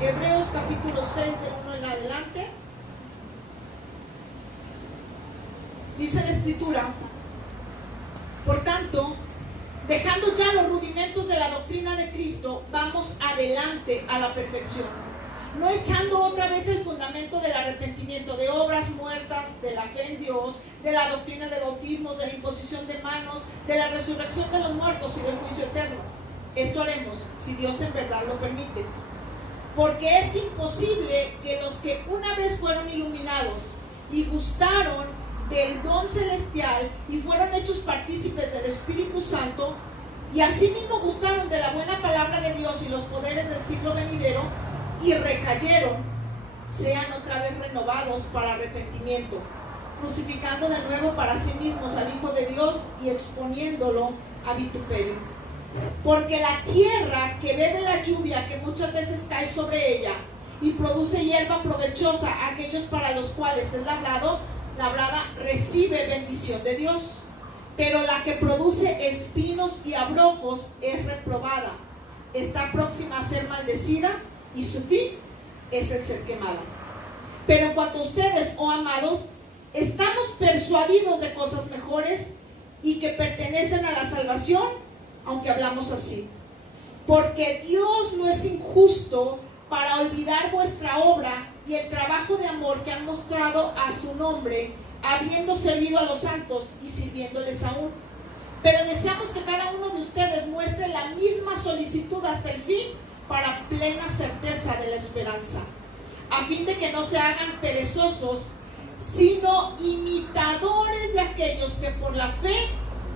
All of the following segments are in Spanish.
Hebreos capítulo 6, del 1 en adelante. Dice la Escritura: por tanto, dejando ya los rudimentos de la doctrina de Cristo, vamos adelante a la perfección, no echando otra vez el fundamento del arrepentimiento, de obras muertas, de la fe en Dios, de la doctrina de bautismos, de la imposición de manos, de la resurrección de los muertos y del juicio eterno. Esto haremos si Dios en verdad lo permite, porque es imposible que los que una vez fueron iluminados y gustaron del don celestial y fueron hechos partícipes del Espíritu Santo, y asimismo gustaron de la buena palabra de Dios y los poderes del siglo venidero, y recayeron, sean otra vez renovados para arrepentimiento, crucificando de nuevo para sí mismos al Hijo de Dios y exponiéndolo a vituperio. Porque la tierra que bebe la lluvia que muchas veces cae sobre ella y produce hierba provechosa a aquellos para los cuales es labrada, recibe bendición de Dios, pero la que produce espinos y abrojos es reprobada, está próxima a ser maldecida, y su fin es el ser quemada. Pero en cuanto a ustedes, oh amados, estamos persuadidos de cosas mejores y que pertenecen a la salvación, aunque hablamos así. Porque Dios no es injusto para olvidar vuestra obra y el trabajo de amor que han mostrado a su nombre, habiendo servido a los santos y sirviéndoles aún. Pero deseamos que cada uno de ustedes muestre la misma solicitud hasta el fin, para plena certeza de la esperanza, a fin de que no se hagan perezosos, sino imitadores de aquellos que por la fe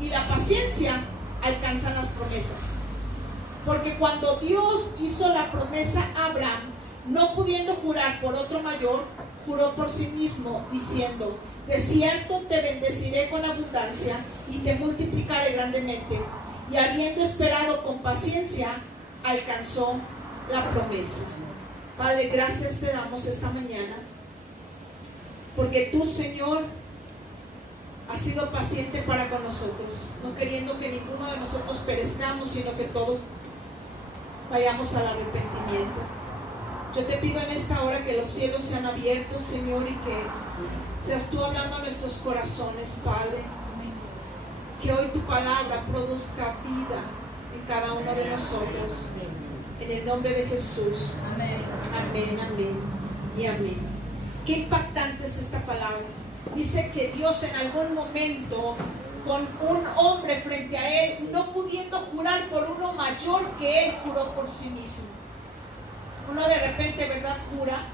y la paciencia alcanzan las promesas. Porque cuando Dios hizo la promesa a Abraham, no pudiendo jurar por otro mayor, juró por sí mismo, diciendo: de cierto te bendeciré con abundancia y te multiplicaré grandemente. Y habiendo esperado con paciencia, alcanzó la promesa. Padre, gracias te damos esta mañana, porque tú, Señor, has sido paciente para con nosotros, no queriendo que ninguno de nosotros perezcamos, sino que todos vayamos al arrepentimiento. Yo te pido en esta hora que los cielos sean abiertos, Señor, y que seas tú hablando a nuestros corazones, Padre. Que hoy tu palabra produzca vida en cada uno de nosotros. En el nombre de Jesús. Amén. Amén, amén y amén. Qué impactante es esta palabra. Dice que Dios en algún momento, con un hombre frente a él, no pudiendo jurar por uno mayor que él, juró por sí mismo. Uno de repente, ¿verdad?, jura,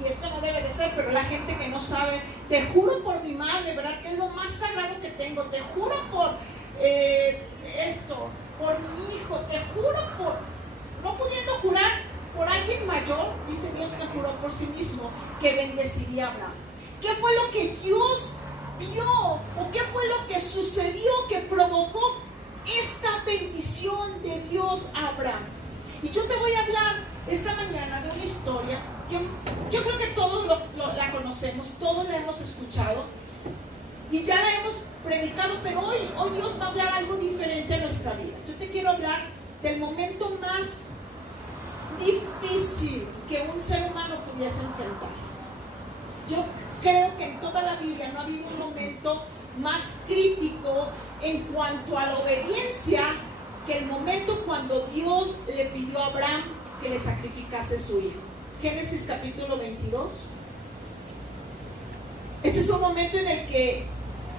y esto no debe de ser, pero la gente que no sabe, te juro por mi madre, ¿verdad?, que es lo más sagrado que tengo, te juro por esto, por mi hijo, te juro por... No pudiendo jurar por alguien mayor, dice Dios que juró por sí mismo, que bendeciría a Abraham. ¿Qué fue lo que Dios vio? ¿O qué fue lo que sucedió que provocó esta bendición de Dios a Abraham? Y yo te voy a hablar esta mañana de una historia que yo creo que todos la conocemos, todos la hemos escuchado y ya la hemos predicado, pero hoy Dios va a hablar algo diferente en nuestra vida. Yo te quiero hablar del momento más difícil que un ser humano pudiese enfrentar. Yo creo que en toda la Biblia no ha habido un momento más crítico en cuanto a la obediencia que el momento cuando Dios le pidió a Abraham que le sacrificase a su hijo. Génesis capítulo 22. Este es un momento en el que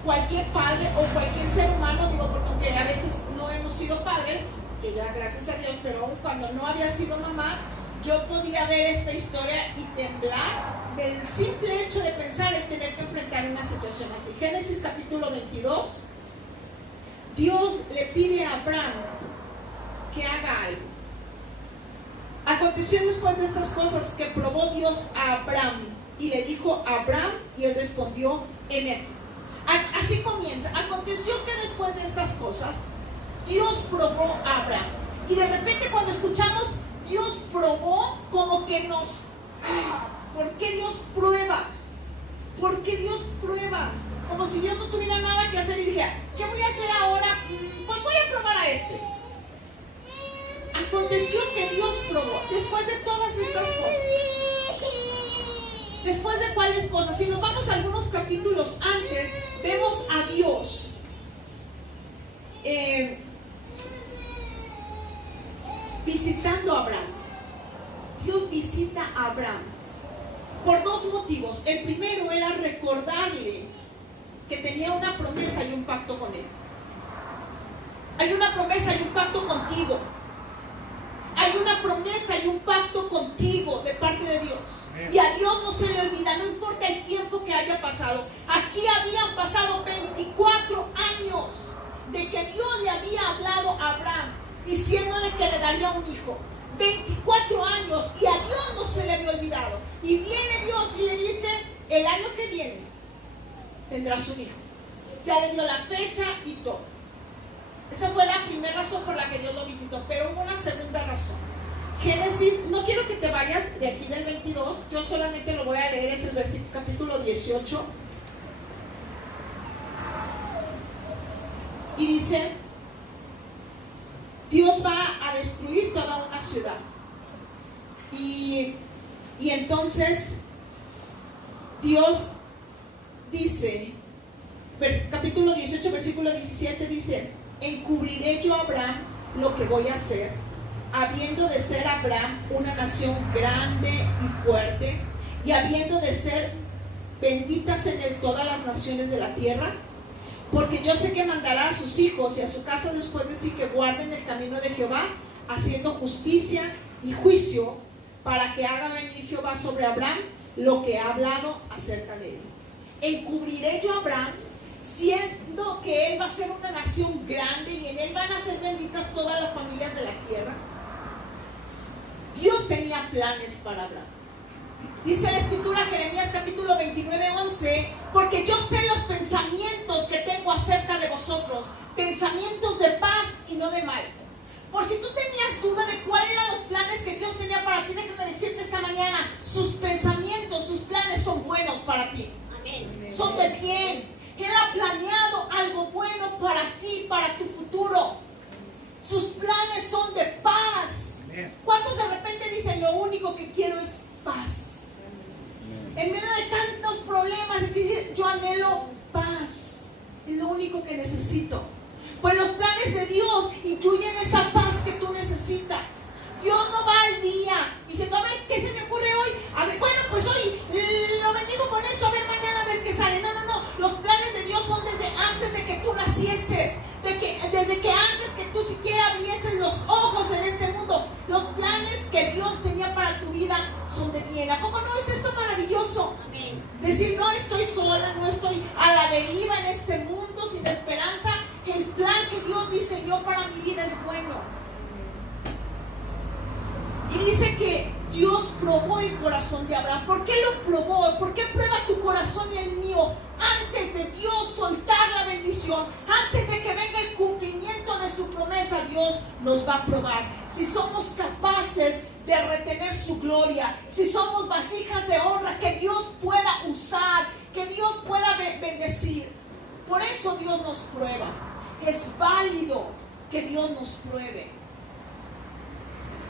cualquier padre o cualquier ser humano, digo porque aunque a veces no hemos sido padres, que ya gracias a Dios, pero aún cuando no había sido mamá, yo podía ver esta historia y temblar del simple hecho de pensar en tener que enfrentar una situación así. Génesis capítulo 22, Dios le pide a Abraham que haga algo. Aconteció después de estas cosas que probó Dios a Abraham y le dijo a Abraham, y él respondió: heme aquí. Así comienza. Aconteció que después de estas cosas Dios probó a Abraham. Y de repente cuando escuchamos Dios probó, como que nos... ¿por qué Dios prueba? ¿Por qué Dios prueba? Como si Dios no tuviera nada que hacer y dijera: ¿qué voy a hacer ahora? Pues voy a probar a este. Aconteció que Dios probó, después de todas estas principales cosas. Si nos vamos a algunos capítulos antes, vemos a Dios visitando a Abraham. Dios visita a Abraham por dos motivos. El primero era recordarle que tenía una promesa y un pacto con él. Hay una promesa y un pacto contigo. Hay una promesa y un pacto contigo de parte de Dios. Y a Dios no se le olvida, no importa el tiempo que haya pasado. Aquí habían pasado 24 años de que Dios le había hablado a Abraham, diciéndole que le daría un hijo. 24 años y a Dios no se le había olvidado. Y viene Dios y le dice, el año que viene tendrás un hijo. Ya le dio la fecha y todo. Esa fue la primera razón por la que Dios lo visitó. Pero hubo una segunda razón. Génesis, no quiero que te vayas de aquí del 22, yo solamente lo voy a leer, es el versículo capítulo 18. Y dice, Dios va a destruir toda una ciudad. Y entonces Dios dice, capítulo 18, versículo 17 dice, encubriré yo a Abraham lo que voy a hacer, habiendo de ser Abraham una nación grande y fuerte, y habiendo de ser benditas en él todas las naciones de la tierra, porque yo sé que mandará a sus hijos y a su casa después de sí que guarden el camino de Jehová, haciendo justicia y juicio, para que haga venir Jehová sobre Abraham lo que ha hablado acerca de él. Encubriré yo a Abraham, siendo que él va a ser una nación grande y en él van a ser benditas todas las familias de la tierra. Dios tenía planes para Abraham. Dice la escritura, Jeremías capítulo 29, 11, porque yo sé los pensamientos que tengo acerca de vosotros, pensamientos de paz y no de mal. Por si tú tenías duda de cuáles eran los planes que Dios tenía para ti, déjame decirte esta mañana, sus pensamientos, sus planes son buenos para ti. Amén. Son de bien. Él ha planeado algo bueno para ti, para tu futuro. Sus planes son de paz. ¿Cuántos de repente dicen, lo único que quiero es paz? En medio de tantos problemas, dicen, yo anhelo paz. Es lo único que necesito. Pues los planes de Dios incluyen esa paz que tú necesitas. Dios no va al día diciendo, a ver, ¿qué se me ocurre hoy? A ver, bueno, pues hoy lo bendigo con esto, a ver mañana, a ver qué sale. No. Los planes de Dios son desde antes de que tú nacieses, desde que antes que tú siquiera abrieses los ojos en este mundo. Los planes que Dios tenía para tu vida son de bien. ¿A poco no es esto maravilloso? Amén. Decir, no estoy sola, no estoy a la deriva en este mundo sin esperanza. El plan que Dios diseñó para mi vida es bueno. Y dice que Dios probó el corazón de Abraham. ¿Por qué lo probó? ¿Por qué prueba tu corazón y el mío? Antes de Dios soltar la bendición, antes de que venga el cumplimiento de su promesa, Dios nos va a probar si somos capaces de retener su gloria, si somos vasijas de honra que Dios pueda usar, que Dios pueda bendecir. Por eso Dios nos prueba. Es válido que Dios nos pruebe.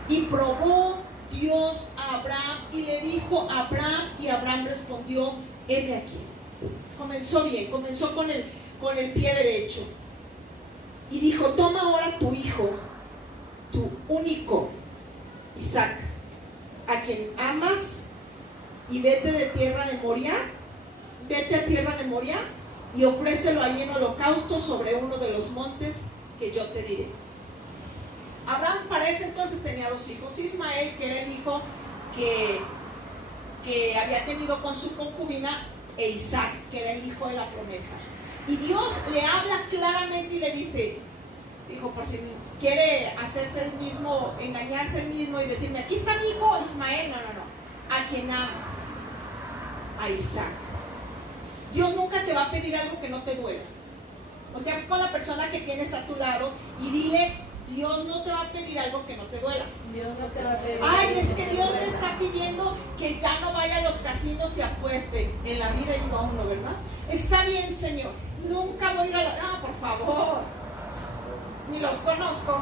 Y probó Dios a Abraham y le dijo a Abraham, y Abraham respondió, heme aquí. Comenzó bien, comenzó con el pie derecho. Y dijo, toma ahora tu hijo, tu único, Isaac, a quien amas, y vete de tierra de Moria, vete a tierra de Moria, y ofrécelo allí en holocausto sobre uno de los montes que yo te diré. Abraham para ese entonces tenía dos hijos, Ismael, que era el hijo que había tenido con su concubina, e Isaac, que era el hijo de la promesa. Y Dios le habla claramente y le dice, dijo, por si quiere hacerse el mismo, engañarse el mismo y decirme, aquí está mi hijo Ismael, no, a quien amas, a Isaac. Dios nunca te va a pedir algo que no te duela. O sea, con la persona que tienes a tu lado y dile, Dios no te va a pedir algo que no te duela. Dios no te va a pedir. Ay, es que Dios me está pidiendo que ya no vaya a los casinos y apueste en la vida y no a uno, ¿verdad? Está bien, Señor. Nunca voy a ir a la... Ah, por favor. Ni los conozco.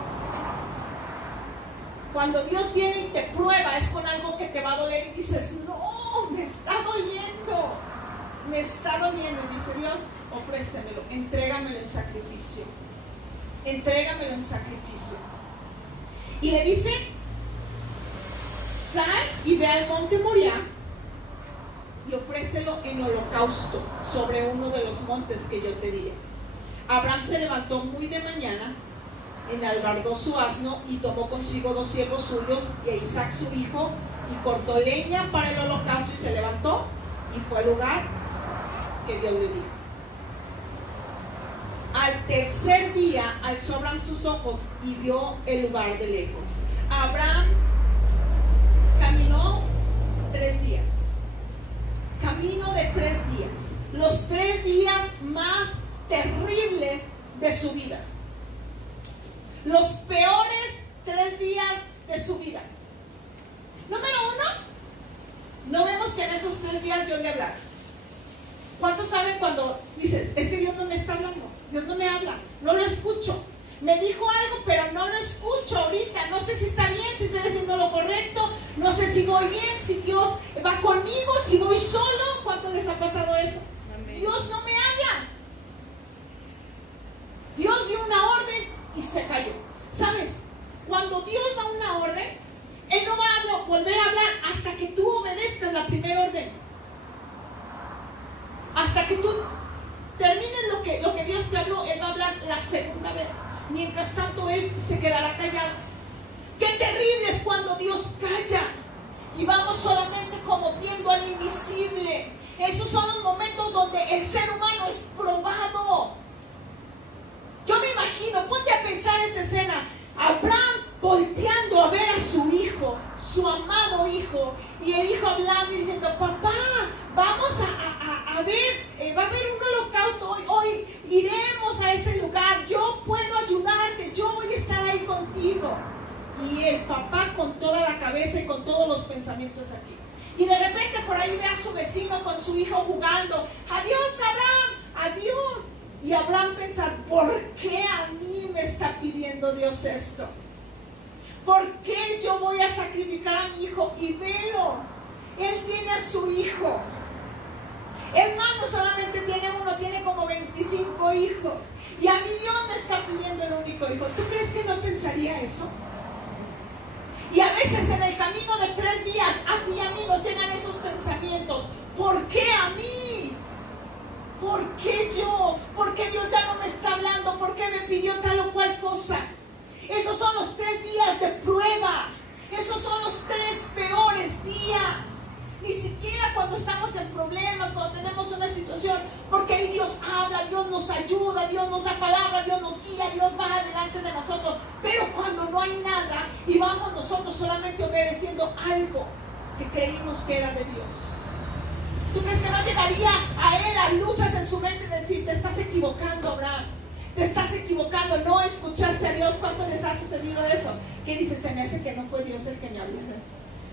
Cuando Dios viene y te prueba es con algo que te va a doler y dices, no, me está doliendo. me está doliendo. Dice Dios, ofrécemelo, entrégamelo en sacrificio. Entrégamelo en sacrificio. Y le dice, sal y ve al monte Moriah y ofrécelo en holocausto sobre uno de los montes que yo te diré. Abraham se levantó muy de mañana, enalbardó su asno y tomó consigo 2 siervos suyos y a Isaac su hijo, y cortó leña para el holocausto y se levantó y fue al lugar que Dios le dijo. Al tercer día alzó Abraham sus ojos y vio el lugar de lejos. Abraham caminó 3 días. Camino de 3 días. Los 3 días más terribles de su vida. Los peores 3 días de su vida. Número 1, no vemos que en esos 3 días Dios le hablara. ¿Cuántos saben cuando dices, es que Dios no me está hablando? Dios no me habla, no lo escucho. Me dijo algo, pero no lo escucho ahorita. No sé si está bien, si estoy haciendo lo correcto. No sé si voy bien, si Dios va conmigo, si voy solo. ¿Cuánto les ha pasado eso? Amén. Dios no me habla. Dios dio una orden y se cayó. ¿Sabes? Cuando Dios da una orden, Él no va a volver a hablar hasta que tú obedezcas la primera orden. Hasta que tú termines lo que Dios te habló, Él va a hablar la segunda vez. Mientras tanto, Él se quedará callado. Qué terrible es cuando Dios calla y vamos solamente como viendo al invisible. Esos son los momentos donde el ser humano es probado. Yo me imagino, ponte a pensar esta escena. Abraham volteando a ver a su hijo, su amado hijo, y el hijo hablando y diciendo, papá, vamos a ver, va a haber un holocausto hoy iremos a ese lugar, yo puedo ayudarte, yo voy a estar ahí contigo. Y el papá con toda la cabeza y con todos los pensamientos aquí. Y de repente por ahí ve a su vecino con su hijo jugando, adiós Abraham, adiós. Y Abraham pensar, ¿por qué a mí me está pidiendo Dios esto? ¿Por qué yo voy a sacrificar a mi hijo? Y velo, él tiene a su hijo. Es más, no solamente tiene uno, tiene como 25 hijos. Y a mí Dios me está pidiendo el único hijo. ¿Tú crees que no pensaría eso? Y a veces en el camino de 3 días, a ti y a mí nos llegan esos pensamientos. ¿Por qué a mí? ¿Por qué yo? ¿Por qué Dios ya no me está hablando? ¿Por qué me pidió tal o cual cosa? Esos son los 3 días de prueba. Esos son los 3 peores días. Ni siquiera cuando estamos en problemas, cuando tenemos una situación, porque ahí Dios habla, Dios nos ayuda, Dios nos da palabra, Dios nos guía, Dios va delante de nosotros. Pero cuando no hay nada y vamos nosotros solamente obedeciendo algo que creímos que era de Dios. ¿Tú crees que no llegaría a él las luchas en su mente y decir, te estás equivocando, Abraham? Te estás equivocando, no escuchaste a Dios. ¿Cuánto les ha sucedido eso? Que dice, se me hace que no fue Dios el que me habló.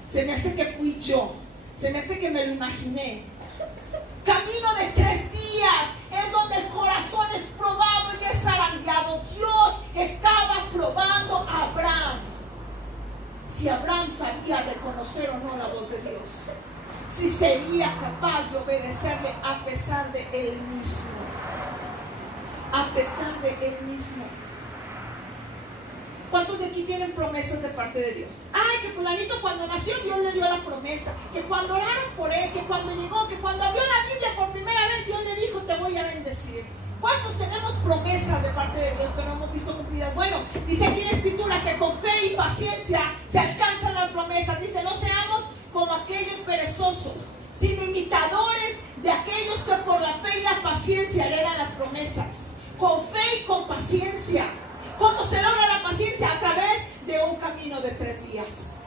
Se me hace que fui yo. Se me hace que me lo imaginé. Camino de 3 días es donde el corazón es probado y es zarandeado. Dios estaba probando a Abraham. Si Abraham sabía reconocer o no la voz de Dios. Si sería capaz de obedecerle a pesar de él mismo. A pesar de él mismo. ¿Cuántos de aquí tienen promesas de parte de Dios? Ay, que fulanito cuando nació Dios le dio la promesa. Que cuando oraron por él, que cuando llegó, que cuando abrió la Biblia por primera vez Dios le dijo, te voy a bendecir. ¿Cuántos tenemos promesas de parte de Dios que no hemos visto cumplidas? Bueno, dice aquí en la Escritura que con fe y paciencia se alcanzan las promesas. Dice, no seamos como aquellos perezosos, sino imitadores de aquellos que por la fe y la paciencia heredan las promesas. Con fe y con paciencia. ¿Cómo se logra la paciencia? A través de un camino de 3 días.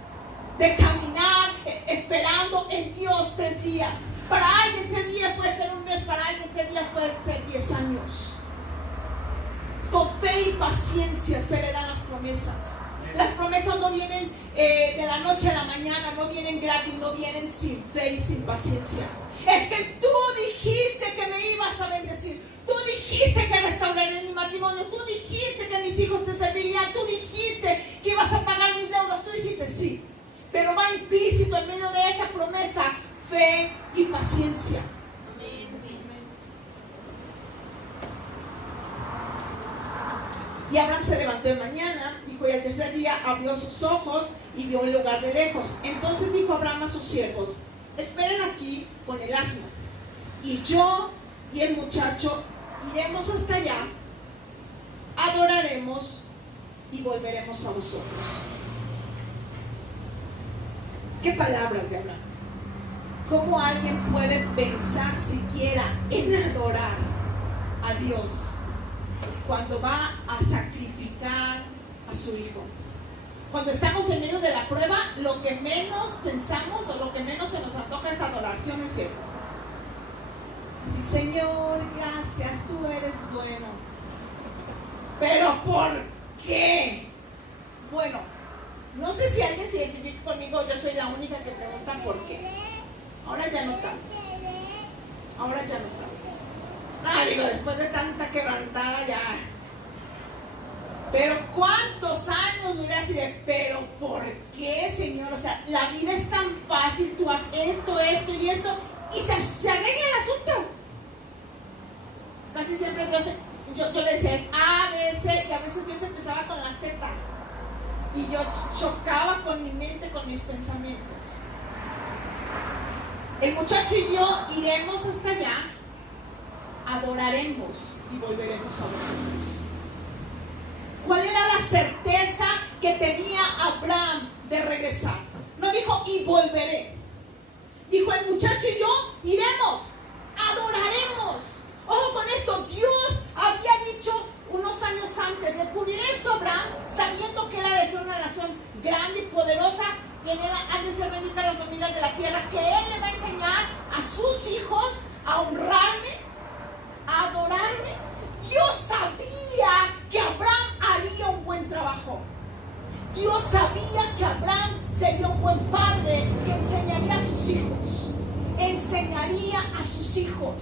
De caminar esperando en Dios 3 días. Para alguien 3 días puede ser un mes, para alguien 3 días puede ser 10 años. Con fe y paciencia se heredan las promesas. Las promesas no vienen de la noche a la mañana, no vienen gratis, no vienen sin fe y sin paciencia. Es que tú dijiste que me ibas a bendecir. Tú dijiste que restaurarías mi matrimonio. Tú dijiste que mis hijos te servirían. Tú dijiste que ibas a pagar mis deudas. Tú dijiste sí. Pero va implícito en medio de esa promesa fe y paciencia. abrió sus ojos y vio el lugar de lejos. Entonces dijo Abraham a sus siervos: esperen aquí con el asno, y yo y el muchacho iremos hasta allá, adoraremos y volveremos a vosotros. ¿Qué palabras de Abraham? ¿Cómo alguien puede pensar siquiera en adorar a Dios cuando va a sacrificar a su hijo? Cuando estamos en medio de la prueba, lo que menos pensamos o lo que menos se nos antoja es adoración, ¿no es cierto? Así: Señor, gracias, tú eres bueno. ¿Pero por qué? Bueno, no sé si alguien se identifica conmigo, yo soy la única que pregunta por qué. Ahora ya no tanto. Ahora ya no tanto. Digo, después de tanta quebrantada ya. Pero ¿cuántos años duré así de, pero por qué, Señor? O sea, la vida es tan fácil, tú haces esto, esto y esto, y se arregla el asunto. Casi siempre yo le decía es A, B, C, y a veces Dios empezaba con la Z. Y yo chocaba con mi mente, con mis pensamientos. El muchacho y yo iremos hasta allá, adoraremos y volveremos a vosotros. ¿Cuál era la certeza que tenía Abraham de regresar? No dijo y volveré. Dijo: el muchacho y yo iremos, adoraremos. Ojo con esto, Dios había dicho unos años antes: le ocurrirá esto a Abraham, sabiendo que él ha de ser una nación grande y poderosa, que en él han de ser benditas las familias de la tierra, que él le va a enseñar a sus hijos a honrarme, a adorarme. Dios sabía que Abraham haría un buen trabajo. Dios sabía que Abraham sería un buen padre, que enseñaría a sus hijos. Enseñaría a sus hijos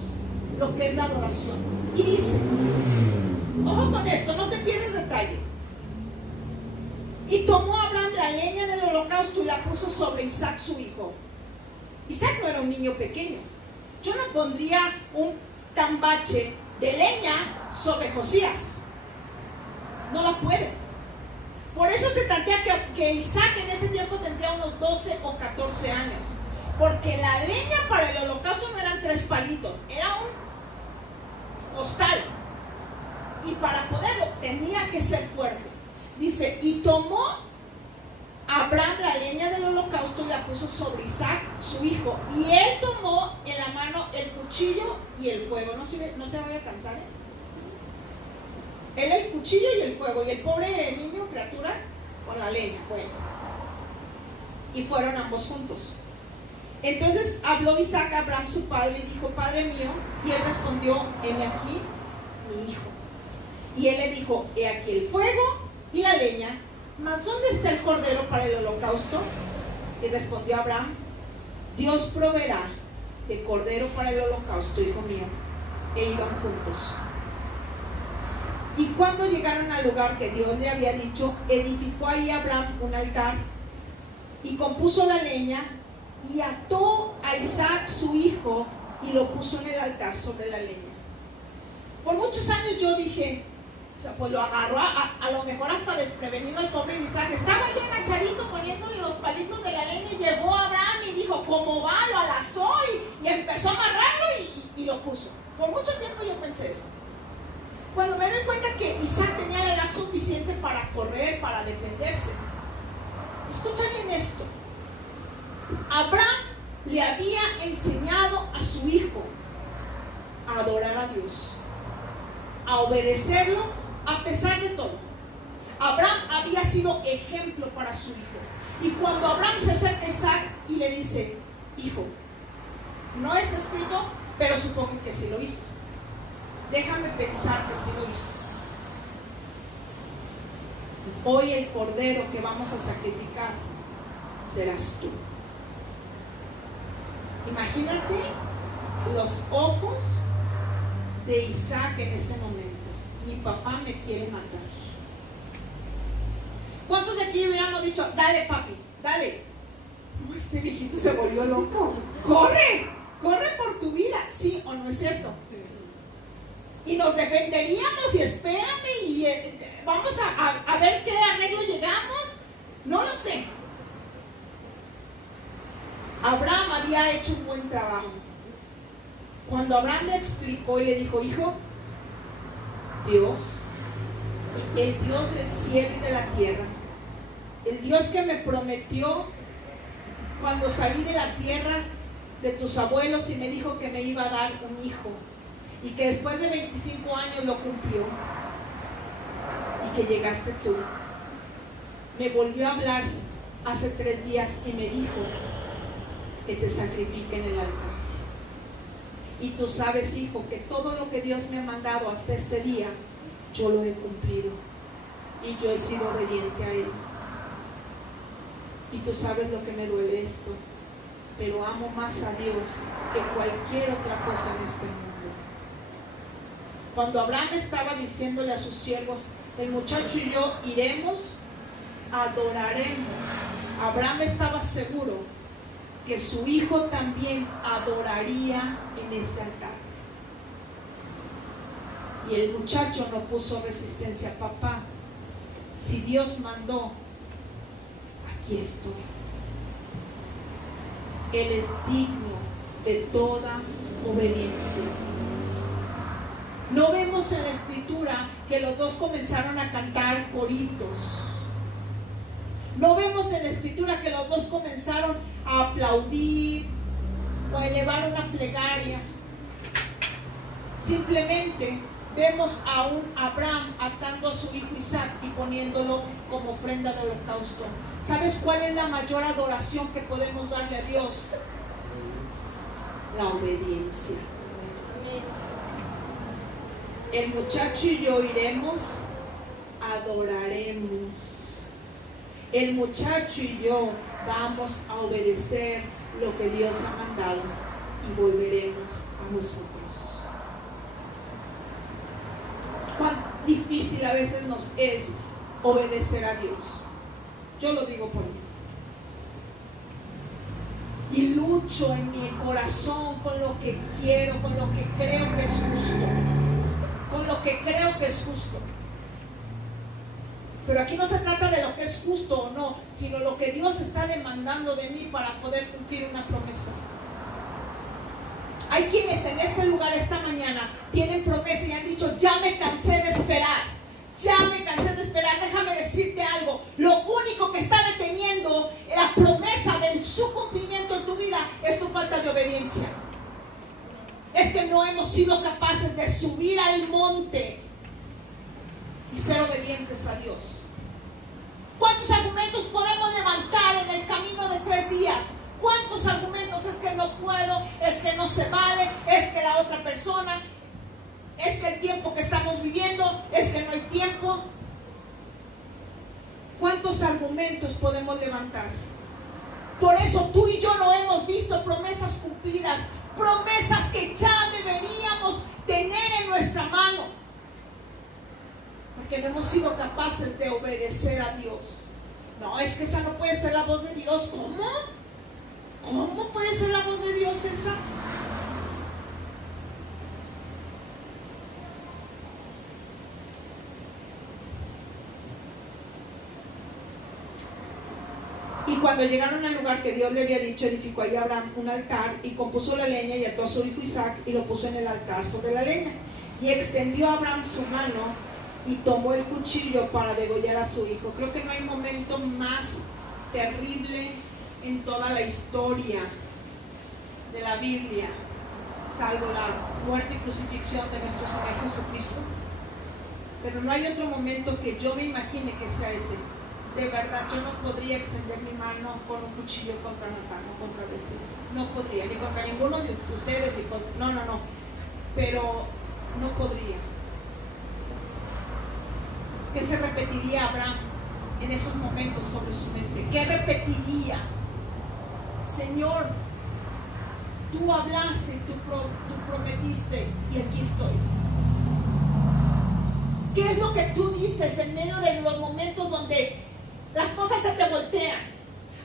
lo que es la adoración. Y dice, ojo con esto, no te pierdas detalle. Y tomó Abraham la leña del holocausto y la puso sobre Isaac su hijo. Isaac no era un niño pequeño. Yo no pondría un tambache de leña sobre Josías. No la puede. Por eso se tantea que Isaac en ese tiempo tendría unos 12 o 14 años. Porque la leña para el holocausto no eran 3 palitos, era un costal. Y para poderlo tenía que ser fuerte. Dice, y tomó Abraham la leña del holocausto y la puso sobre Isaac, su hijo. Y él tomó en la mano el cuchillo y el fuego. No se vaya a cansar, ¿eh? Él el cuchillo y el fuego. Y el pobre niño, criatura, con la leña. Bueno. Y fueron ambos juntos. Entonces habló Isaac a Abraham su padre y dijo, Padre mío. Y él respondió, heme aquí, mi hijo. Y él le dijo, he aquí el fuego y la leña, mas ¿dónde está el cordero para el holocausto? Y respondió Abraham, Dios proveerá de cordero para el holocausto, hijo mío. E iban juntos. Y cuando llegaron al lugar que Dios le había dicho, edificó ahí Abraham un altar y compuso la leña y ató a Isaac su hijo y lo puso en el altar sobre la leña. Por muchos años yo dije, o sea, pues lo agarró a lo mejor hasta desprevenido el pobre Isaac. Estaba ahí agachadito poniéndole los palitos de la leña y llegó Abraham y dijo, ¿cómo va? Lo alazó y empezó a amarrarlo y lo puso. Por mucho tiempo yo pensé eso. Cuando me doy cuenta que Isaac tenía la edad suficiente para correr, para defenderse. Escucha bien esto. Abraham le había enseñado a su hijo a adorar a Dios, a obedecerlo a pesar de todo. Abraham había sido ejemplo para su hijo. Y cuando Abraham se acerca a Isaac y le dice, hijo, no está escrito, pero supongo que sí lo hizo. Déjame pensar que sí lo hizo. Hoy el cordero que vamos a sacrificar serás tú. Imagínate los ojos de Isaac en ese momento. Mi papá me quiere matar. ¿Cuántos de aquí hubiéramos dicho, dale papi, dale? No, este viejito se volvió loco. ¡Corre! ¡Corre por tu vida! ¿Sí o no es cierto? Y nos defenderíamos y espérame y vamos a ver qué arreglo llegamos. No lo sé. Abraham había hecho un buen trabajo. Cuando Abraham le explicó y le dijo: hijo, Dios, el Dios del cielo y de la tierra, el Dios que me prometió cuando salí de la tierra de tus abuelos y me dijo que me iba a dar un hijo, y que después de 25 años lo cumplió, y que llegaste tú, me volvió a hablar hace 3 días y me dijo que te sacrifique en el altar. Y tú sabes, hijo, que todo lo que Dios me ha mandado hasta este día, yo lo he cumplido, y yo he sido obediente a Él. Y tú sabes lo que me duele esto, pero amo más a Dios que cualquier otra cosa en este mundo. Cuando Abraham estaba diciéndole a sus siervos: el muchacho y yo iremos, adoraremos, Abraham estaba seguro que su hijo también adoraría en ese altar. Y el muchacho no puso resistencia: papá, si Dios mandó, aquí estoy. Él es digno de toda obediencia. No vemos en la escritura que los dos comenzaron a cantar coritos. No vemos en la escritura que los dos comenzaron a aplaudir o a elevar una plegaria. Simplemente vemos a un Abraham atando a su hijo Isaac y poniéndolo como ofrenda de holocausto. ¿Sabes cuál es la mayor adoración que podemos darle a Dios? La obediencia. El muchacho y yo iremos, adoraremos. El muchacho y yo vamos a obedecer lo que Dios ha mandado y volveremos a nosotros. Cuán difícil a veces nos es obedecer a Dios. Yo lo digo por mí. Y lucho en mi corazón con lo que quiero, con lo que creo que es justo. Con lo que creo que es justo. Pero aquí no se trata de lo que es justo o no, sino lo que Dios está demandando de mí para poder cumplir una promesa. Hay quienes en este lugar esta mañana tienen promesa y han dicho: ya me cansé de esperar, ya me cansé de esperar. Déjame decirte algo: lo único que está deteniendo la promesa de su cumplimiento en tu vida es tu falta de obediencia. Es que no hemos sido capaces de subir al monte y ser obedientes a Dios. ¿Cuántos argumentos podemos levantar en el camino de 3 días? ¿Cuántos argumentos? Es que no puedo, es que no se vale, es que la otra persona, es que el tiempo que estamos viviendo, es que no hay tiempo. ¿Cuántos argumentos podemos levantar? Por eso tú y yo no hemos visto promesas cumplidas, promesas que ya deberíamos tener en nuestra mano, porque no hemos sido capaces de obedecer a Dios. No, es que esa no puede ser la voz de Dios. ¿Cómo? ¿Cómo puede ser la voz de Dios esa? Y cuando llegaron al lugar que Dios le había dicho, edificó allí Abraham un altar y compuso la leña y ató a su hijo Isaac y lo puso en el altar sobre la leña. Y extendió a Abraham su mano y tomó el cuchillo para degollar a su hijo. Creo que no hay momento más terrible en toda la historia de la Biblia, salvo la muerte y crucifixión de nuestro Señor Jesucristo. Pero no hay otro momento que yo me imagine que sea ese. De verdad, yo no podría extender mi mano con un cuchillo contra Natán o contra Betsy. No podría, ni contra ninguno de ustedes, ni contra, no. Pero no podría. ¿Qué se repetiría Abraham en esos momentos sobre su mente? ¿Qué repetiría? Señor, tú hablaste, tú prometiste y aquí estoy. ¿Qué es lo que tú dices en medio de los momentos donde las cosas se te voltean?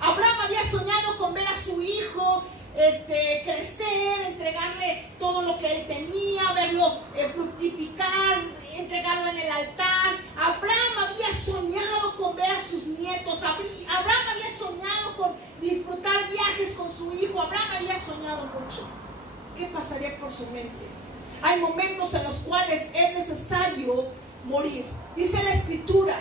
Abraham había soñado con ver a su hijo crecer, entregarle todo lo que él tenía, verlo fructificar, entregarlo en el altar. Abraham había soñado con ver a sus nietos. Abraham había soñado con disfrutar viajes con su hijo. Abraham había soñado mucho. ¿Qué pasaría por su mente? Hay momentos en los cuales es necesario morir. Dice la Escritura,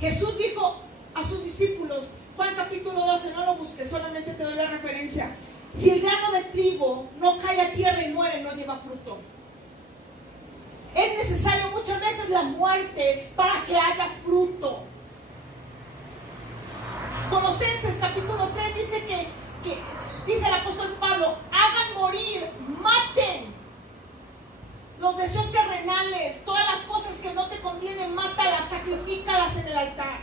Jesús dijo a sus discípulos, Juan capítulo 12, no lo busques, solamente te doy la referencia. Si el grano de trigo no cae a tierra y muere, no lleva fruto. Es necesario muchas veces la muerte para que haya fruto. Colosenses capítulo 3 dice que dice el apóstol Pablo, hagan morir, maten los deseos terrenales, todas las cosas que no te convienen, mátalas, sacrifícalas en el altar.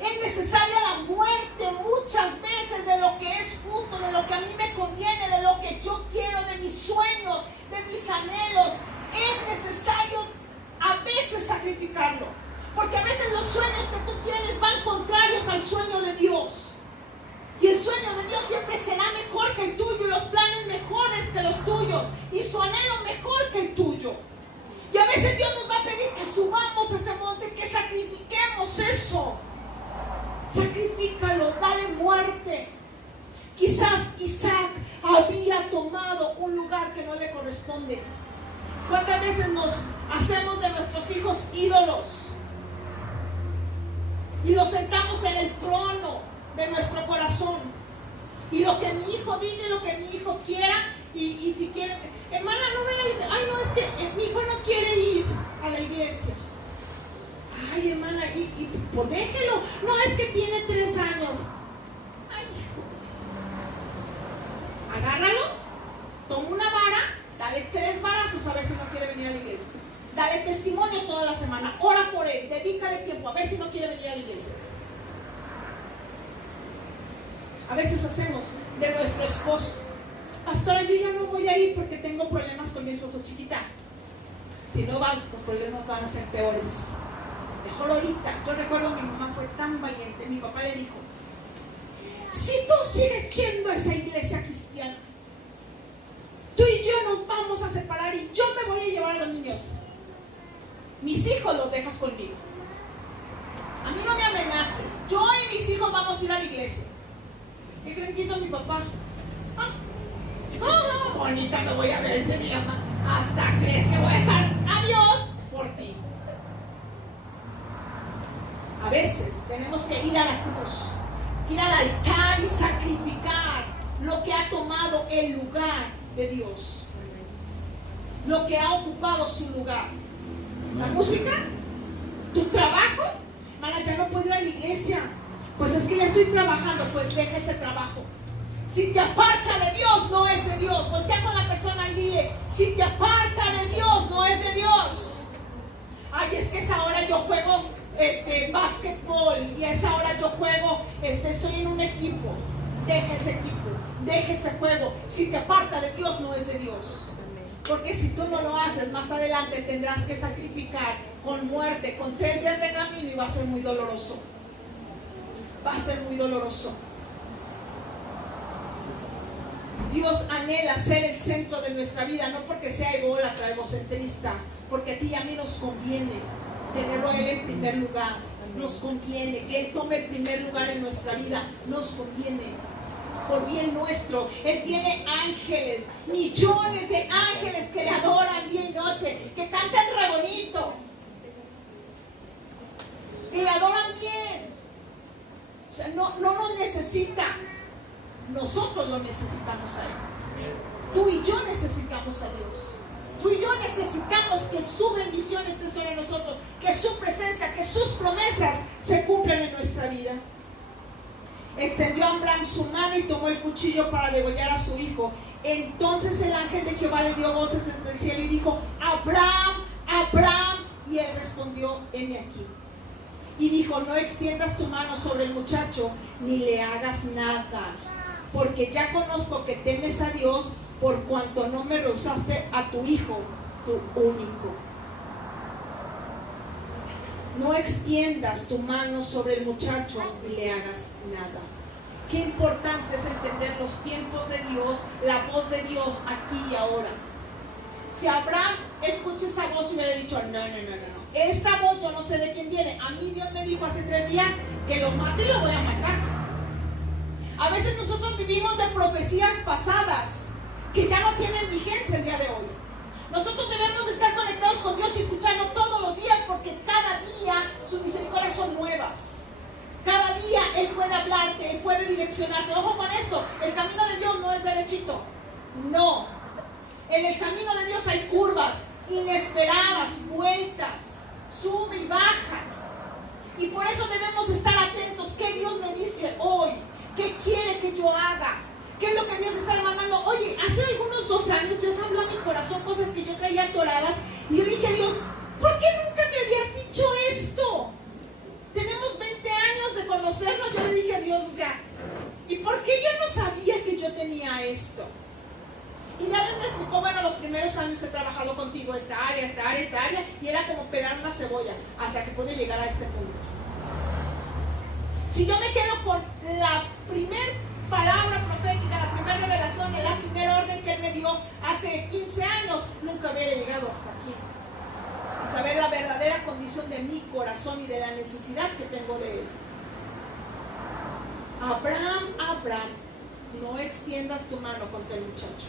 Es necesaria la muerte muchas veces de lo que es justo, de lo que a mí me conviene, de lo que yo quiero, de mis sueños, de mis anhelos. Es necesario a veces sacrificarlo, porque a veces los sueños que tú tienes van contrarios al sueño de Dios. Y el sueño de Dios siempre será mejor que el tuyo, y los planes mejores que los tuyos, y su anhelo mejor que el tuyo. Y a veces Dios nos va a pedir que subamos a ese monte, que sacrifiquemos eso. Sacrifícalo, dale muerte. Quizás Isaac había tomado un lugar que no le corresponde. ¿Cuántas veces nos hacemos de nuestros hijos ídolos y los sentamos en el trono de nuestro corazón? Y lo que mi hijo diga y lo que mi hijo quiera, y si quiere, hermana, no ven a la iglesia. Ay, no, es que mi hijo no quiere ir a la iglesia. Ay, hermana, pues déjelo. No, es que tiene 3 años. Ay, agárralo, toma una vara, dale 3 varazos a ver si no quiere venir a la iglesia. Dale testimonio toda la semana, ora por él, dedícale tiempo a ver si no quiere venir a la iglesia. A veces hacemos de nuestro esposo, pastora, yo ya no voy a ir porque tengo problemas con mi esposo. Chiquita, si no van, los problemas van a ser peores. Mejor ahorita. Yo recuerdo mi mamá fue tan valiente. Mi papá le dijo, si tú sigues yendo a esa iglesia cristiana, tú y yo nos vamos a separar y yo me voy a llevar a los niños. Mis hijos los dejas conmigo. A mí no me amenaces. Yo y mis hijos vamos a ir a la iglesia. ¿Qué creen que hizo mi papá? Bonita me voy a ver ese mi mamá. Hasta crees que voy a dejar a Dios por ti. A veces tenemos que ir a la cruz, ir al altar y sacrificar lo que ha tomado el lugar de Dios, lo que ha ocupado su lugar. La música, tu trabajo. Hermana, ya no puedo ir a la iglesia. Pues es que ya estoy trabajando. Pues deja ese trabajo. Si te aparta de Dios, no es de Dios. Voltea con la persona y dile, si te aparta de Dios, no es de Dios. Ay, es que esa hora yo juego básquetbol, y a esa hora yo juego, estoy en un equipo. Deja ese equipo, deja ese juego. Si te aparta de Dios, no es de Dios. Porque si tú no lo haces, más adelante tendrás que sacrificar con muerte, con 3 días de camino, y va a ser muy doloroso. Va a ser muy doloroso. Dios anhela ser el centro de nuestra vida, no porque sea ególatra, egocentrista, porque a ti y a mí nos conviene tenerlo a Él en primer lugar. Nos conviene que Él tome el primer lugar en nuestra vida. Nos conviene, por bien nuestro. Él tiene ángeles, millones de ángeles que le adoran día y noche, que cantan re bonito, que le adoran bien. O sea, no nos necesita. Nosotros lo necesitamos a Él. Tú y yo necesitamos a Dios. Tú y yo necesitamos que su bendición esté sobre nosotros, que su presencia, que sus promesas se cumplan en nuestra vida. Extendió a Abraham su mano y tomó el cuchillo para degollar a su hijo. Entonces el ángel de Jehová le dio voces desde el cielo y dijo, Abraham, Abraham. Y él respondió, heme aquí. Y dijo, no extiendas tu mano sobre el muchacho, ni le hagas nada, porque ya conozco que temes a Dios, por cuanto no me rehusaste a tu hijo, tu único. No extiendas tu mano sobre el muchacho y le hagas nada. Qué importante es entender los tiempos de Dios, la voz de Dios aquí y ahora. Si Abraham escucha esa voz y hubiera dicho, no, esta voz yo no sé de quién viene. A mí Dios me dijo hace 3 días que lo mate y lo voy a matar. A veces nosotros vivimos de profecías pasadas que ya no tienen vigencia el día de hoy. Nosotros debemos de estar conectados con Dios y escucharlo todos los días, porque cada día sus misericordias son nuevas. Cada día Él puede hablarte, Él puede direccionarte. Ojo con esto, el camino de Dios no es derechito. No. En el camino de Dios hay curvas inesperadas, vueltas, sube y baja. Y por eso debemos estar atentos. ¿Qué Dios me dice hoy? ¿Qué quiere que yo haga? ¿Qué es lo que Dios está demandando? Oye, hace algunos 2 años Dios habló a mi corazón cosas que yo traía atoradas. Y yo dije a Dios, ¿por qué nunca me habías dicho esto? Tenemos 20 años de conocernos. Yo le dije a Dios, o sea, ¿y por qué yo no sabía que yo tenía esto? Y ya me explicó, bueno, los primeros años he trabajado contigo esta área, y era como pelar una cebolla, hasta que pude llegar a este punto. Si yo me quedo con la primera palabra profética, la primera revelación, la primera orden que Él me dio hace 15 años, nunca hubiera llegado hasta aquí. A saber la verdadera condición de mi corazón y de la necesidad que tengo de Él. Abraham, no extiendas tu mano contra el muchacho.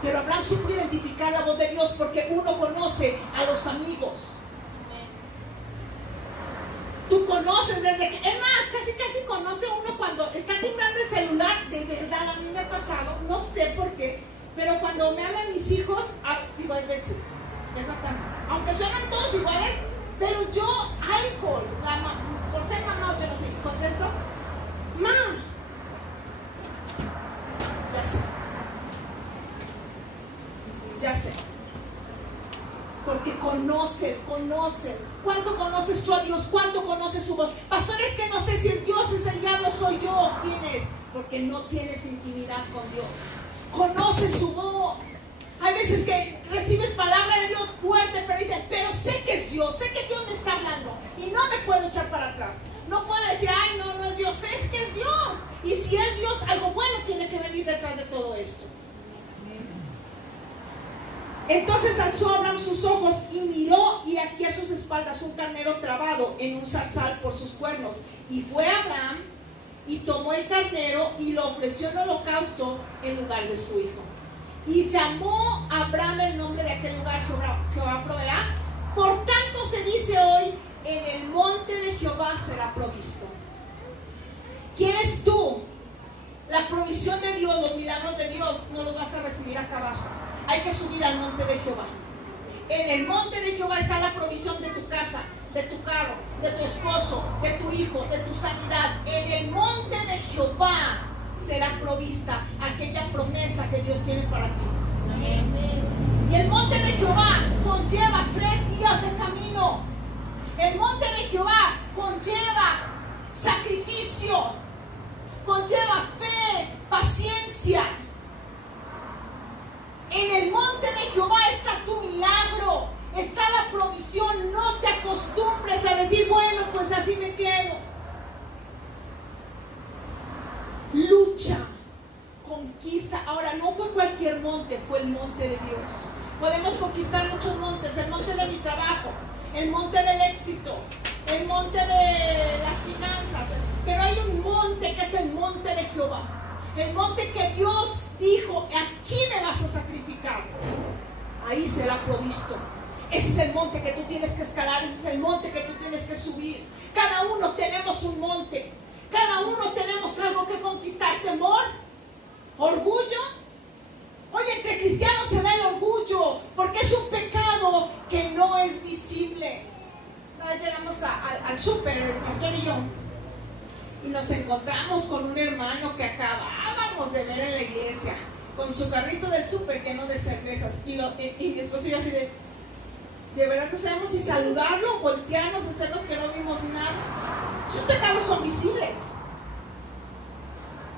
Pero Abraham supo identificar la voz de Dios, porque uno conoce a los amigos. Tú conoces desde que, es más, casi conoce uno cuando está timbrando el celular. De verdad, a mí me ha pasado, no sé por qué, pero cuando me hablan mis hijos, digo, es Betsy, es Natán. Aunque suenan todos iguales, pero yo, alcohol, por ser mamá, yo no sé, contesto, ma, ya sé. Porque conoces. ¿Cuánto conoces tú a Dios? ¿Cuánto conoces su voz? Pastor, es que no sé si es Dios, es el diablo, soy yo. ¿Quién es? Porque no tienes intimidad con Dios. Conoces su voz. Hay veces que recibes palabra de Dios fuerte, pero dices, pero sé que es Dios, sé que Dios me está hablando y no me puedo echar para atrás. No puedo decir, ay, no es Dios, sé que es Dios. Y si es Dios, algo bueno tiene que venir detrás de todo esto. Entonces alzó Abraham sus ojos y miró, y aquí a sus espaldas un carnero trabado en un zarzal por sus cuernos. Y fue Abraham y tomó el carnero y lo ofreció en holocausto en lugar de su hijo. Y llamó a Abraham el nombre de aquel lugar, Jehová proveerá. Por tanto se dice hoy, en el monte de Jehová será provisto. ¿Quieres tú la provisión de Dios, los milagros de Dios? No los vas a recibir acá abajo. Hay que subir al monte de Jehová. En el monte de Jehová está la provisión de tu casa, de tu carro, de tu esposo, de tu hijo, de tu sanidad. En el monte de Jehová será provista aquella promesa que Dios tiene para ti. Amén. Y el monte de Jehová conlleva 3 días de camino. El monte de Jehová conlleva sacrificio, conlleva fe, paciencia. En el monte de Jehová está tu milagro, está la provisión. No te acostumbres a decir, bueno, pues así me quedo. Lucha, conquista. Ahora, no fue cualquier monte, fue el monte de Dios. Podemos conquistar muchos montes: el monte de mi trabajo, el monte del éxito, el monte de las finanzas. Pero hay un monte que es el monte de Jehová, el monte que Dios dijo, aquí me vas a sacrificar, ahí será provisto. Ese es el monte que tú tienes que escalar, ese es el monte que tú tienes que subir. Cada uno tenemos un monte, cada uno tenemos algo que conquistar. Temor, orgullo. Oye, entre cristianos se da el orgullo, porque es un pecado que no es visible. Una vez llegamos al súper, el pastor y yo, y nos encontramos con un hermano que acabábamos de ver en la iglesia, con su carrito del súper lleno de cervezas. Y mi esposo y yo así de verdad no sabemos si saludarlo, voltearnos, hacernos que no vimos nada. Esos pecados son visibles.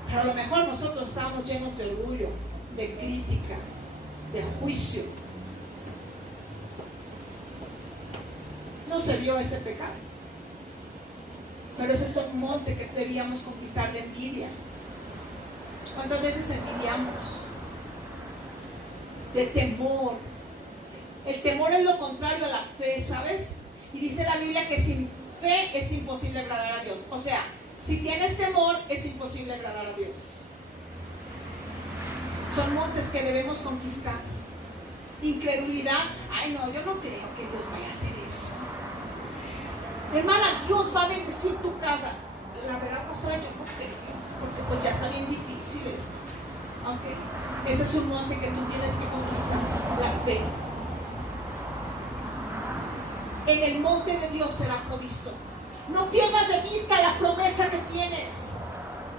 Pero a lo mejor nosotros estábamos llenos de orgullo, de crítica, de juicio. No se vio ese pecado. Pero ese es un monte que debíamos conquistar, de envidia. ¿Cuántas veces envidiamos? de temor. El temor es lo contrario a la fe, ¿sabes? Y dice la Biblia que sin fe es imposible agradar a Dios. O sea, si tienes temor, es imposible agradar a Dios. Son montes que debemos conquistar. Incredulidad. Ay, no, yo no creo que Dios vaya a hacer eso. Hermana, Dios va a bendecir tu casa. La verdad, pastora, yo no creo, porque pues ya está bien difícil esto. Okay. Ese es un monte que tú tienes que conquistar, la fe. En el monte de Dios será provisto. No pierdas de vista la promesa que tienes.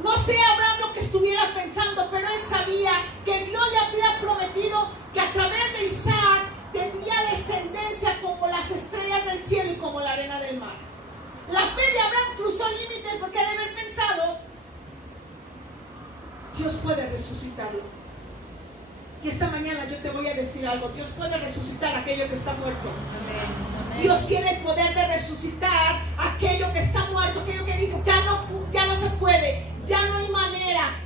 No sé Abraham lo que estuviera pensando, pero él sabía que Dios le había prometido que a través de Isaac tendría descendencia como las estrellas del cielo y como la arena del mar. La fe de Abraham cruzó límites porque de haber pensado, Dios puede resucitarlo. Y esta mañana yo te voy a decir algo. Dios puede resucitar aquello que está muerto. Amén. Dios tiene el poder de resucitar aquello que está muerto, aquello que dice ya no se puede, ya no hay manera,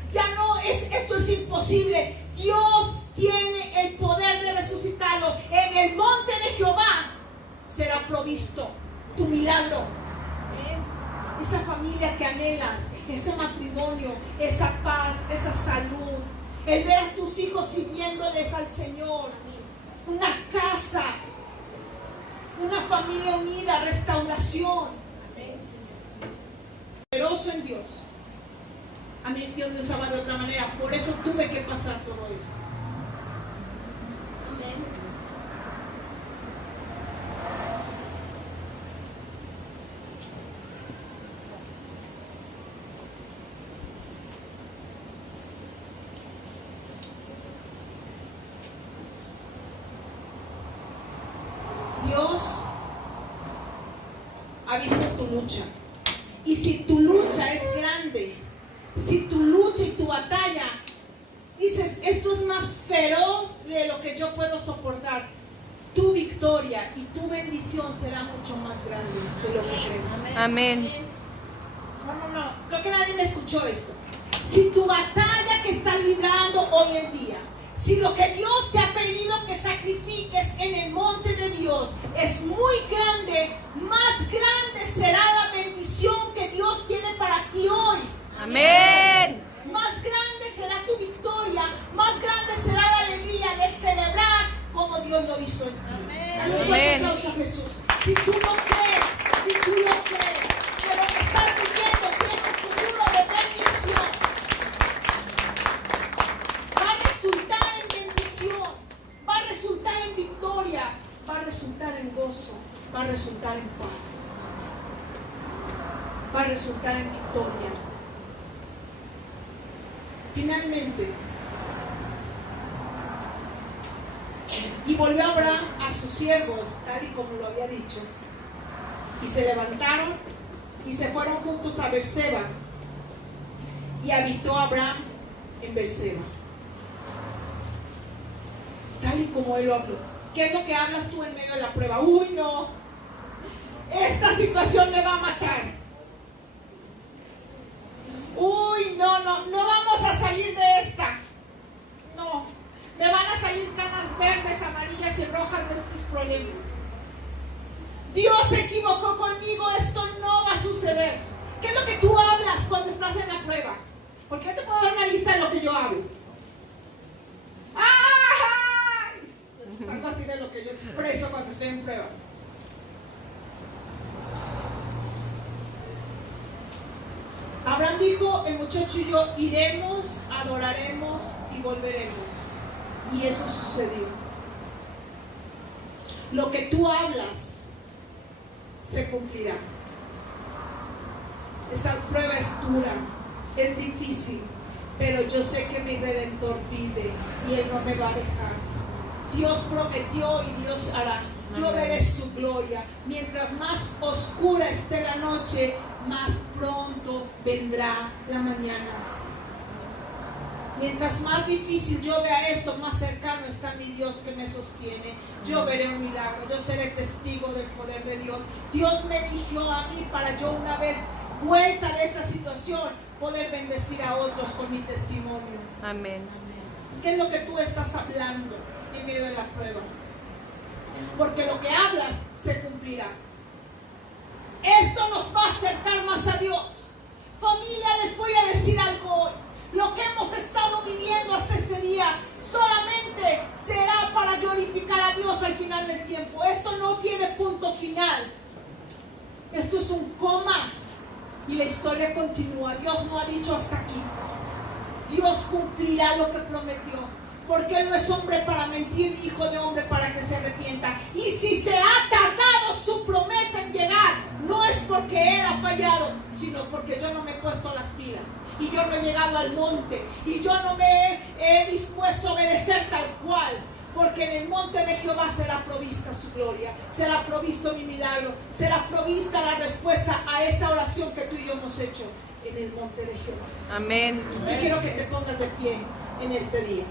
esto es imposible. Dios tiene el poder de resucitarlo. En el monte de Jehová será provisto tu milagro. Esa familia que anhelas, ese matrimonio, esa paz, esa salud, el ver a tus hijos sirviéndoles al Señor, una casa, una familia unida, restauración. Poderoso en Dios. A mí Dios me usaba de otra manera, por eso tuve que pasar todo esto. Amén. Dios ha visto tu lucha. Y si tu lucha es grande, si tu lucha y tu batalla, dices, esto es más feroz de lo que yo puedo soportar, tu victoria y tu bendición será mucho más grande de lo que crees. Amén. No, creo que nadie me escuchó esto. Si tu batalla que estás librando hoy en día, si lo que Dios te ha pedido que sacrifiques en el monte de Dios es muy grande, más grande será la bendición que Dios tiene para ti hoy. Amén. Más grande será tu victoria, más grande será la alegría de celebrar como Dios lo hizo en ti. Dale un fuerte aplauso a Jesús. Si tú lo crees, pero que estás viviendo tiene un futuro de bendición. Va a resultar en bendición, va a resultar en victoria, va a resultar en gozo, va a resultar en paz, va a resultar en victoria. Finalmente, y volvió Abraham a sus siervos, tal y como lo había dicho, y se levantaron y se fueron juntos a Berseba, y habitó Abraham en Berseba, tal y como él lo habló. ¿Qué es lo que hablas tú en medio de la prueba? Uy, no, esta situación me va a matar. Uy, no vamos a salir de esta. No, me van a salir canas verdes, amarillas y rojas de estos problemas. Dios se equivocó conmigo, esto no va a suceder. ¿Qué es lo que tú hablas cuando estás en la prueba? Porque yo te puedo dar una lista de lo que yo hablo. ¡Ay! Es algo así de lo que yo expreso cuando estoy en prueba. Abraham dijo, el muchacho y yo iremos, adoraremos y volveremos. Y eso sucedió. Lo que tú hablas se cumplirá. Esta prueba es dura, es difícil, pero yo sé que mi Redentor vive y Él no me va a dejar. Dios prometió y Dios hará. Yo veré su gloria. Mientras más oscura esté la noche, más pronto vendrá la mañana. Mientras más difícil yo vea esto, más cercano está mi Dios que me sostiene. Yo veré un milagro, yo seré testigo del poder de Dios. Dios me eligió a mí para yo, una vez vuelta de esta situación, poder bendecir a otros con mi testimonio. Amén. ¿Qué es lo que tú estás hablando en medio de la prueba? Porque lo que hablas se cumplirá. Esto nos va a acercar más a Dios. Familia, les voy a decir algo hoy. Lo que hemos estado viviendo hasta este día solamente será para glorificar a Dios al final del tiempo. Esto no tiene punto final. Esto es un coma y la historia continúa. Dios no ha dicho hasta aquí. Dios cumplirá lo que prometió, porque Él no es hombre para mentir, ni hijo de hombre para que se arrepienta. Y si se ha tardado su promesa en llegar, no es porque Él ha fallado, sino porque yo no me he puesto las pilas, y yo no he llegado al monte, y yo no me he dispuesto a obedecer tal cual, porque en el monte de Jehová será provista su gloria, será provisto mi milagro, será provista la respuesta a esa oración que tú y yo hemos hecho en el monte de Jehová. Amén. Yo quiero que te pongas de pie en este día.